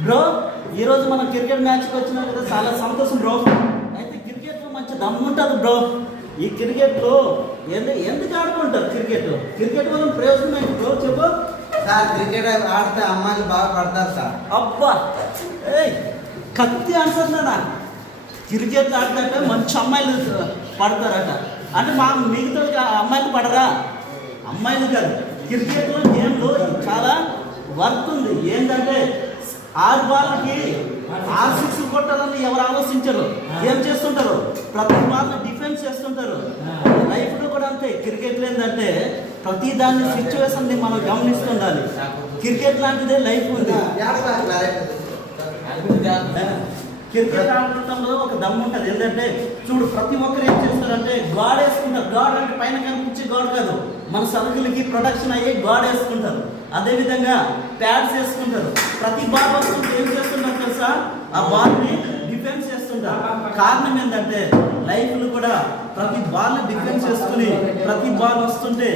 Bro ఈరోజు మనం cricket మ్యాచ్కి వచ్చినాం కదా, చాలా సంతోషం బ్రో. అయితే క్రికెట్లో మంచి దమ్ము ఉంటుంది బ్రో. ఈ క్రికెట్లో ఎందుకు ఆడుకుంటారు? క్రికెట్ వల్ల ప్రయోజనం ఏంటి బ్రో చెప్పు. సార్ క్రికెట్ ఆడితే అమ్మాయిలు బాగా పడతారు సార్. అబ్బా కత్తి అంటున్నానా? క్రికెట్ ఆడితే మంచి అమ్మాయిలు పడతారట. అంటే మా మిగతా అమ్మాయిలు పడరా? అమ్మాయిలు కాదు, క్రికెట్లో గేమ్లో చాలా వర్క్ ఉంది. ఏంటంటే 6 బాల్కి 6 సిక్స్ కొట్టాలని ఎవరు ఆలోచించరు. ఏం చేస్తుంటారు? ప్రతి బాల్ డిఫెన్స్ చేస్తుంటారు. లైఫ్లో కూడా అంతే. క్రికెట్లో ఏంటంటే ప్రతి దాని సిచ్యువేషన్ని మనం గమనిస్తుండాలి. క్రికెట్ లాంటిదే లైఫ్ ఉంది. క్రికెట్ ఆడటంలో ఒక దమ్ము ఉంటుంది. ఏంటంటే చూడు, ప్రతి ఒక్కరు ఏం చేస్తారంటే గాడ్ వేసుకుంటారు. గాడ్ అంటే పైన కనిపించే గాడ్ కాదు, మన సరుకులకి ప్రొటెక్షన్ అయ్యే గాడ్ వేసుకుంటారు. అదేవిధంగా ప్యాడ్స్ వేసుకుంటారు. ప్రతి బాల్ వస్తుంటే ఏం చేస్తుంటారు తెలుసా? ఆ బాల్ని డిఫెన్స్ చేస్తుంటారు. కారణం ఏంటంటే లైఫ్లో కూడా ప్రతి బాల్ని డిఫెన్స్ చేసుకుని ప్రతి బాల్ వస్తుంటే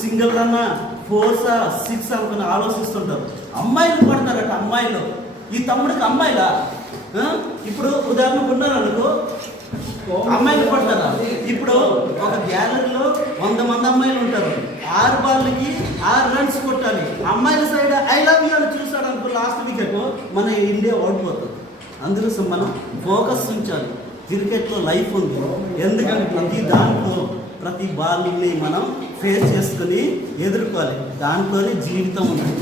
సింగిల్ రన్నా, ఫోర్సా, సిక్స్ అనుకుని ఆలోచిస్తుంటారు. అమ్మాయిలు పడతారట. అమ్మాయిలు ఈ తమ్ముడికి అమ్మాయిలా? ఇప్పుడు ఉదాహరణకు ఉన్నారు అనుకో, అమ్మాయిలు పడతారా? ఇప్పుడు ఒక గ్యాలరీలో 100 మంది అమ్మాయిలు ఉంటారు. 6 బాల్కి 6 రన్స్ కొట్టాలి. అమ్మాయిల సైడ్ ఐ లవ్ యూ అని చూసాడు అనుకో, లాస్ట్ వికెట్ మన ఇండియా ఓడిపోతుంది. అందుకోసం మనం ఫోకస్ ఉంచాలి. క్రికెట్లో లైఫ్ ఉంది. ఎందుకంటే ప్రతి దాంట్లో ప్రతి బాల్ని మనం ఫేస్ చేసుకుని ఎదుర్కోవాలి. దాంట్లోనే జీవితం ఉంది.